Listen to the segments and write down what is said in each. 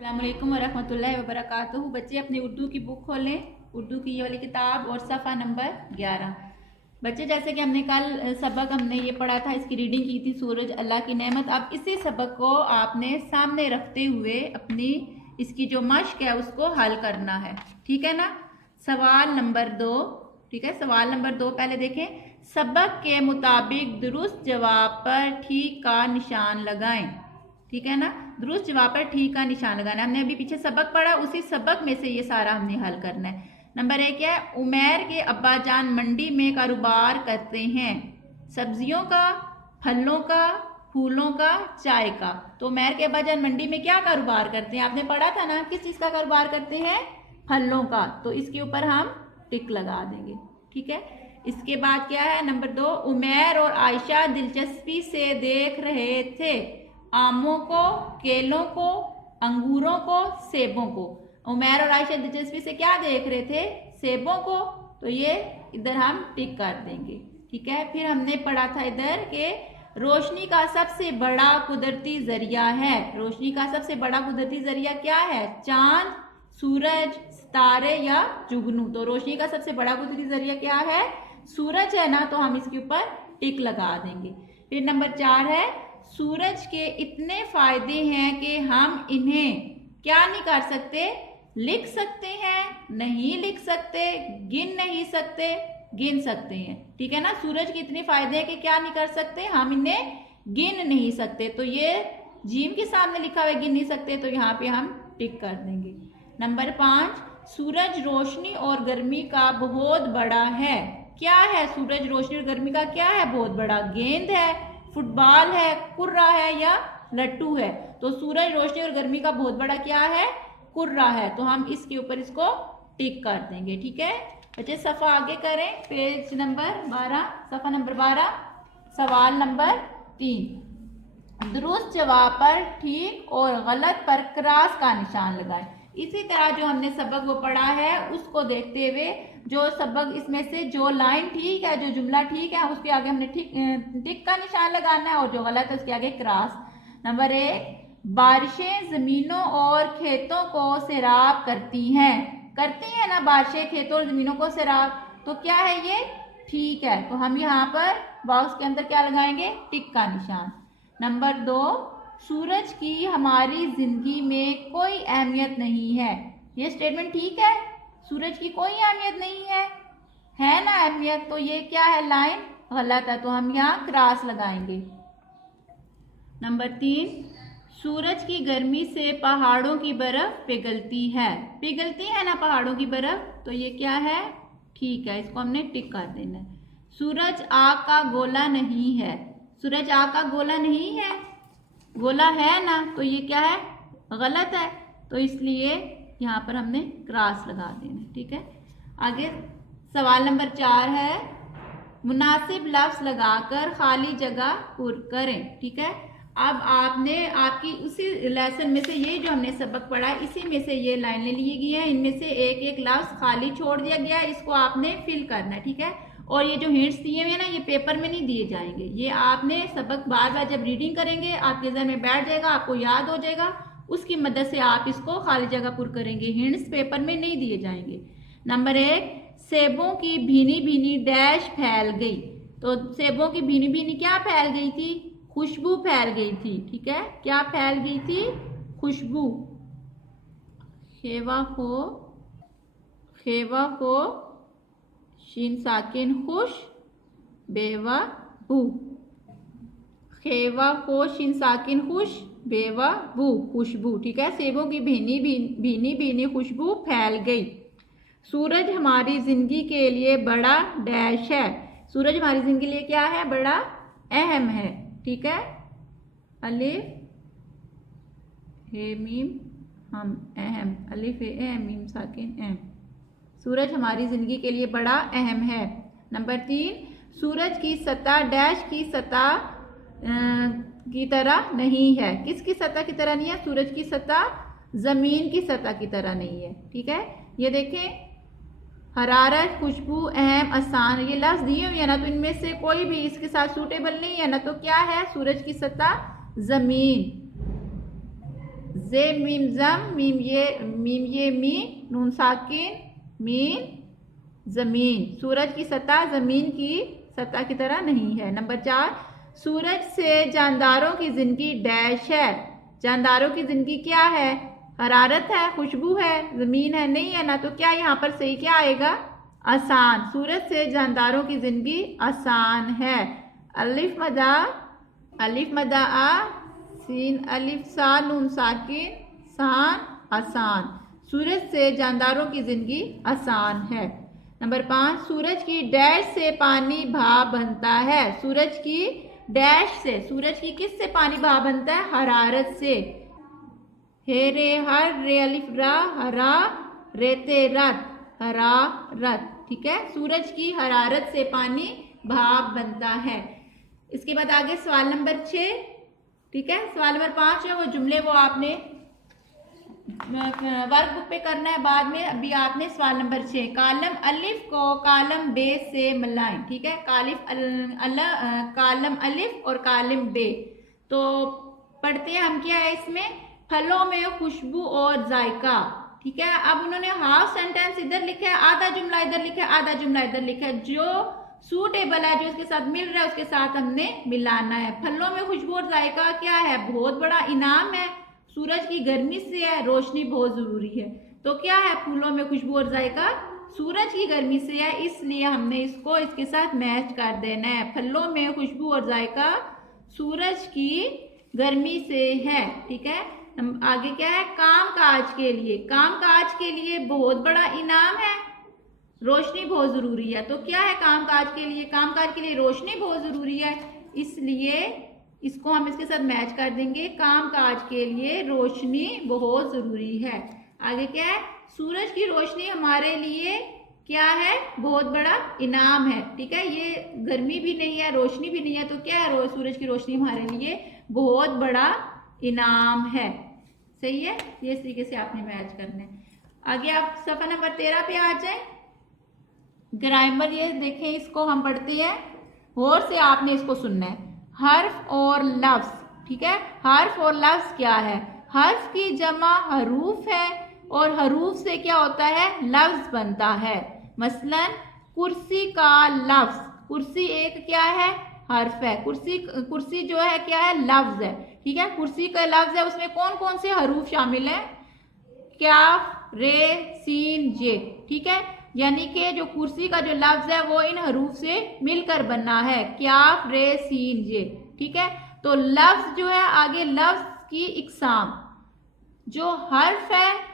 अस्सलामुअलैकुम वरहमतुल्लाहि वबरकातुहू। बच्चे अपनी उर्दू की बुक खोलें, उर्दू की ये वाली किताब और सफ़ा नंबर 11। बच्चे जैसे कि हमने कल सबक हमने ये पढ़ा था, इसकी रीडिंग की थी, सूरज अल्लाह की नेमत। अब इसी सबक को आपने सामने रखते हुए अपनी इसकी जो मश्क है उसको हल करना है, ठीक है ना। सवाल नंबर 2, ठीक है। सवाल नंबर 2 पहले देखें। सबक के मुताबिक दुरुस्त जवाब पर ठीक का निशान लगाएं, ठीक है ना। दुरुस्त जवाब पर ठीक का निशान लगाना। हमने अभी पीछे सबक पढ़ा, उसी सबक में से ये सारा हमने हल करना है। नंबर 1 है, उमैर के अब्बा जान मंडी में कारोबार करते हैं, सब्जियों का, फलों का, फूलों का, चाय का। तो उमैर के अब्बा जान मंडी में क्या कारोबार करते हैं, आपने पढ़ा था ना, किस चीज का कारोबार करते हैं, फलों का। तो इसके ऊपर हम टिक लगा देंगे, ठीक है। इसके बाद क्या है, नंबर 2, उमैर और आयशा दिलचस्पी से देख रहे थे आमों को, केलों को, अंगूरों को, सेबों को। उमैर और आयशा दिलचस्पी से क्या देख रहे थे, सेबों को। तो ये इधर हम टिक कर देंगे, ठीक है। फिर हमने पढ़ा था इधर के रोशनी का सबसे बड़ा कुदरती जरिया है। रोशनी का सबसे बड़ा कुदरती जरिया क्या है, चांद, सूरज, सितारे या जुगनू। तो रोशनी का सबसे बड़ा कुदरती जरिया क्या है, सूरज है ना, तो हम इसके ऊपर टिक लगा देंगे। फिर नंबर 4 है, सूरज के इतने फायदे हैं कि हम इन्हें क्या नहीं कर सकते, लिख सकते हैं, नहीं लिख सकते, गिन नहीं सकते, गिन सकते हैं, ठीक है ना। सूरज के इतने फायदे हैं कि क्या नहीं कर सकते, हम इन्हें गिन नहीं सकते। तो ये जीम के सामने लिखा हुआ है गिन नहीं सकते, तो यहाँ पे हम टिक कर देंगे। नंबर 5, सूरज रोशनी और गर्मी का बहुत बड़ा है। क्या है, सूरज रोशनी और गर्मी का क्या है, बहुत बड़ा। गेंद है, फुटबॉल है, कुर्रा है या लट्टू है। तो सूरज रोशनी और गर्मी का बहुत बड़ा क्या है, कुर्रा है। तो हम इसके ऊपर इसको टिक कर देंगे, ठीक है। बच्चे सफ़ा आगे करें, पेज नंबर 12, सफ़ा नंबर 12, सवाल नंबर 3। दुरुस्त जवाब पर ठीक और गलत पर क्रॉस का निशान लगाएं। इसी तरह जो हमने सबक वो पढ़ा है उसको देखते हुए जो सबक इसमें से जो लाइन ठीक है, जो जुमला ठीक है, उसके आगे हमने टिक का निशान लगाना है और जो गलत है उसके आगे क्रॉस। नंबर 1, बारिशें जमीनों और खेतों को सैराब करती हैं। करती हैं ना बारिशें खेतों और जमीनों को सैराब, तो क्या है ये, ठीक है। तो हम यहाँ पर बॉक्स के अंदर क्या लगाएंगे, टिक का निशान। नंबर 2, सूरज की हमारी जिंदगी में कोई अहमियत नहीं है। ये स्टेटमेंट ठीक है, सूरज की कोई अहमियत नहीं है ना अहमियत, तो ये क्या है, लाइन गलत है, तो हम यहाँ क्रॉस लगाएंगे। नंबर 3, सूरज की गर्मी से पहाड़ों की बर्फ पिघलती है। पिघलती है ना पहाड़ों की बर्फ, तो ये क्या है, ठीक है, इसको हमने टिक कर देना है। सूरज आग का गोला नहीं है। सूरज आग का गोला नहीं है, गोला है ना, तो ये क्या है, गलत है, तो इसलिए यहाँ पर हमने क्रॉस लगा देना, ठीक है। आगे सवाल नंबर 4 है, मुनासिब लफ्ज लगाकर खाली जगह पुर करें, ठीक है। अब आपने आपकी उसी लेसन में से ये जो हमने सबक पढ़ा है इसी में से ये लाइनें ली गई हैं, इनमें से एक एक लफ्ज खाली छोड़ दिया गया है, इसको आपने फिल करना है, ठीक है। और ये जो हिंट्स दिए हुए हैं ना, ये पेपर में नहीं दिए जाएंगे, ये आपने सबक बार बार जब रीडिंग करेंगे आपके ज़हन में बैठ जाएगा, आपको याद हो जाएगा, उसकी मदद से आप इसको खाली जगह पुर करेंगे। हिंट्स पेपर में नहीं दिए जाएंगे। नंबर 1, सेबों की भीनी भीनी डैश फैल गई। तो सेबों की भीनी भीनी क्या फैल गई थी, खुशबू फैल गई थी, ठीक है। क्या फैल गई थी, खुशबू। खेवा को शीन साकिन खुश, बेवा बू। खेवा को शीन साकिन खुश, बेवा बू, खुशबू, ठीक है। सेबों की भीनी भीनी खुशबू फैल गई। सूरज हमारी जिंदगी के लिए बड़ा डैश है। सूरज हमारी जिंदगी के लिए क्या है, बड़ा अहम है, ठीक है। अलिफ हे मीम हम, अहम, अलिफ हे मीम साकिन अहम। सूरज हमारी जिंदगी के लिए बड़ा अहम है। नंबर 3, सूरज की सतह डैश की सतह की तरह नहीं है। किसकी सतह की तरह नहीं है, सूरज की सतह जमीन की सतह की तरह नहीं है, ठीक है। ये देखें, हरारत, खुशबू, अहम, आसान, ये लफ्ज दिए हुए हैं ना, तो इनमें से कोई भी इसके साथ सूटेबल नहीं है ना, तो क्या है, सूरज की सतह जमीन। जे मीम जम, मीम ये मी, नून साकिन मीन जमीन। सूरज की सतह जमीन की सतह की तरह नहीं है। नंबर 4, सूरज से जानदारों की जिंदगी डैश है। जानदारों की जिंदगी क्या है? हरारत है, खुशबू है, जमीन है, नहीं है ना, तो क्या यहाँ पर सही क्या आएगा? आसान। सूरज से जानदारों की जिंदगी आसान है। अलिफ मदा आ, सीन अलिफ सा, नून साकिन सान, आसान। सूरज से जानदारों की जिंदगी आसान है। नंबर 5, सूरज की डैश से पानी भाप बनता है। सूरज की डैश से, सूरज की किस से पानी भाप बनता है? हरारत से। हे रे हर, रे अलिफ रा, हरा, रेते रत, हरारत। ठीक है, सूरज की हरारत से पानी भाप बनता है। इसके बाद आगे सवाल नंबर 6। ठीक है, सवाल नंबर 5 है वो जुमले वो आपने वर्क बुक पे करना है बाद में। अभी आपने सवाल नंबर 6, कालम अलिफ को कालम बे से मिलाएं। ठीक है, कालम अलिफ और कालम बे। तो पढ़ते हैं हम क्या है इसमें, फलों में खुशबू और जायका। ठीक है, अब उन्होंने हाफ सेंटेंस इधर लिखा है, आधा जुमला इधर लिखा है, आधा जुमला इधर लिखा है। जो सूटेबल है, जो उसके साथ मिल रहा है, उसके साथ हमने मिलाना है। फलों में खुशबू और जायका क्या है? बहुत बड़ा इनाम है, सूरज की गर्मी से है, रोशनी बहुत जरूरी है। तो क्या है? फूलों में खुशबू और जायका सूरज की गर्मी से है, इसलिए हमने इसको इसके साथ मैच कर देना है। फलों में खुशबू और जायका सूरज की गर्मी से है। ठीक है, आगे क्या है? काम काज के लिए, काम काज के लिए बहुत बड़ा इनाम है, रोशनी बहुत जरूरी है। तो क्या है काम काज के लिए? काम काज के लिए रोशनी बहुत जरूरी है, इसलिए इसको हम इसके साथ मैच कर देंगे। काम काज के लिए रोशनी बहुत जरूरी है। आगे क्या है? सूरज की रोशनी हमारे लिए क्या है? बहुत बड़ा इनाम है। ठीक है, ये गर्मी भी नहीं है, रोशनी भी नहीं है, तो क्या है? सूरज की रोशनी हमारे लिए बहुत बड़ा इनाम है। सही है, ये इस तरीके से आपने मैच करना है। आगे आप सफा नंबर 13 पे आ जाए। ग्रामर ये देखें, इसको हम पढ़ते हैं, गौर से आपने इसको सुनना है। हर्फ और लफ्ज। ठीक है, हर्फ और लफ्ज क्या है? हर्फ की जमा हरूफ है और हरूफ से क्या होता है? लफ्ज बनता है। मसलन कुर्सी का लफ्ज, कुर्सी एक क्या है? हर्फ है। कुर्सी जो है क्या है? लफ्ज है। ठीक है, कुर्सी का लफ्ज है, उसमें कौन कौन से हरूफ शामिल है? काफ, रे, सीन, जे। ठीक है, यानी कि जो कुर्सी का जो लफ्ज है वो इन हरूफ से मिलकर बनना है, काफ, रे, सीन, जे। ठीक है, तो लफ्ज जो है, आगे लफ्ज की इकसाम, जो हर्फ है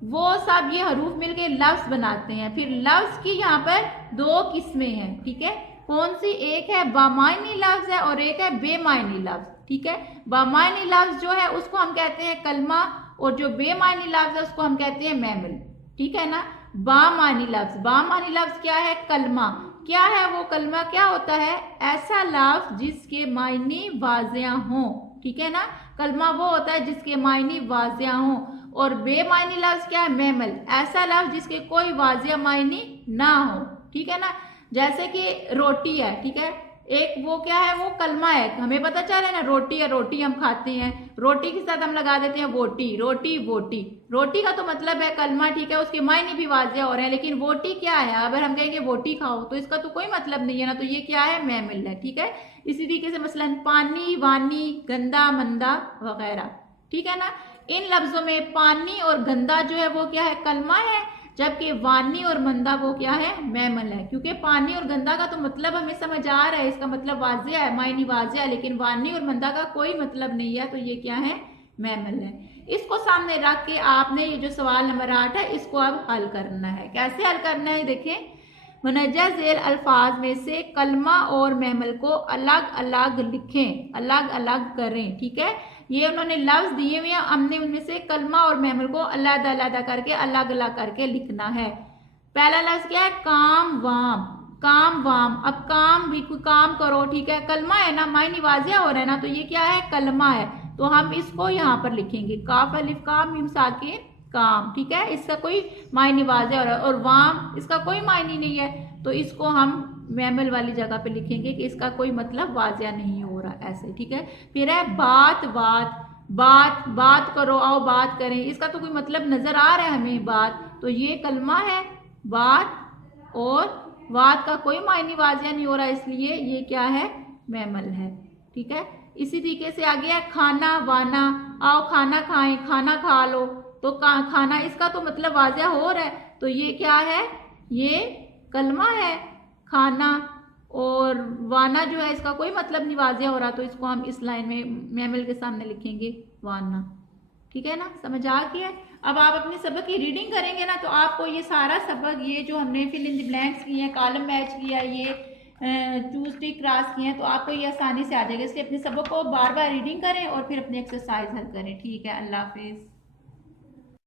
वो सब ये हरूफ मिलकर लफ्ज बनाते हैं। फिर लफ्ज की यहाँ पर 2 किस्में हैं। ठीक है, कौन सी? एक है बामायनी लफ्ज है और एक है बेमायनी लफ्ज। ठीक है, बामायनी लफ्ज जो है उसको हम कहते हैं कलमा, और जो बेमायनी लफ्ज है उसको हम कहते हैं मैमल। ठीक है ना, बामानी लफ्ज क्या है? कलमा। क्या है वो कलमा? क्या होता है? ऐसा लफ्ज जिसके मायने वाज़िया हो। ठीक है ना, कलमा वो होता है जिसके मायने वाज़िया हो। और बेमायनी लफ्ज क्या है? मैमल, ऐसा लफ्ज जिसके कोई वाज़िया मायने ना हो। ठीक है ना, जैसे कि रोटी है। ठीक है, एक वो क्या है? वो कलमा है, हमें पता चल रहा है ना, रोटी है, रोटी हम खाते हैं, रोटी के साथ हम लगा देते हैं वोटी, रोटी वोटी। रोटी का तो मतलब है कलमा। ठीक है, उसके मायने भी वाज़िया हो रहे हैं, लेकिन वोटी क्या है? अगर हम कहेंगे वोटी खाओ तो इसका तो कोई मतलब नहीं है ना, तो ये क्या है? मैमिल है। ठीक है, इसी तरीके से मसलन पानी, वानी, गंदा, मंदा वगैरह। ठीक है ना, इन लफ्जों में पानी और गंदा जो है वो क्या है? कलमा है, जबकि वानी और मंदा वो क्या है? मैमल है। क्योंकि पानी और गंदा का तो मतलब हमें समझ आ रहा है, इसका मतलब वाज़िया है, मायनी वाज़िया है, लेकिन वानी और मंदा का कोई मतलब नहीं है, तो ये क्या है? मैमल है। इसको सामने रख के आपने ये जो सवाल नंबर 8 है इसको अब हल करना है। कैसे हल करना है देखें, मुनज्जा झेल अल्फाज में से कलमा और महमल को अलग अलग लिखें, अलग अलग करें। ठीक है, ये उन्होंने लफ्ज दिए हुए हैं, हमने उनमें से कलमा और महमल को अलग अलग करके अलग अलग करके लिखना है। पहला लफ्ज क्या है? काम वाम, काम वाम। अब काम भी कोई काम करो। ठीक है, कलमा है ना, मायने वाज़िया हो रहा है ना, तो ये क्या है? कलमा है, तो हम इसको यहाँ पर लिखेंगे काफ अलिफ काम मीम साकिन काम। ठीक है, इसका कोई मायने वाज़िया हो रहा है, और वाम इसका कोई मायने नहीं है, तो इसको हम मैमल वाली जगह पे लिखेंगे कि इसका कोई मतलब वाज़िया नहीं हो रहा, ऐसे। ठीक है, फिर है बात वात, बात, बात करो, आओ बात करें, इसका तो कोई मतलब नजर आ रहा है हमें बात, तो ये कलमा है बात, और बात का कोई मायने वाजिया नहीं हो रहा, इसलिए ये क्या है, मैमल है। ठीक है, इसी तरीके से आगे है खाना वाना, आओ खाना खाएं, खाना खा लो, तो खाना इसका तो मतलब वाजिया हो रहा है, तो ये क्या है, ये कलमा है खाना, और वाना जो है इसका कोई मतलब नहीं वाजिया हो रहा, तो इसको हम इस लाइन में मैमल के सामने लिखेंगे वाना। ठीक है ना, समझ आ गया। अब आप अपने सबक की रीडिंग करेंगे ना, तो आपको ये सारा सबक, ये जो हमने फिल इन द ब्लैंक्स किए हैं, कॉलम मैच किया, ये चूज टिक क्रॉस किए हैं, तो आपको ये आसानी से आ जाएगा। इसलिए अपने सबक को बार बार रीडिंग करें और फिर अपनी एक्सरसाइज हल करें। ठीक है, अल्लाह हाफिज।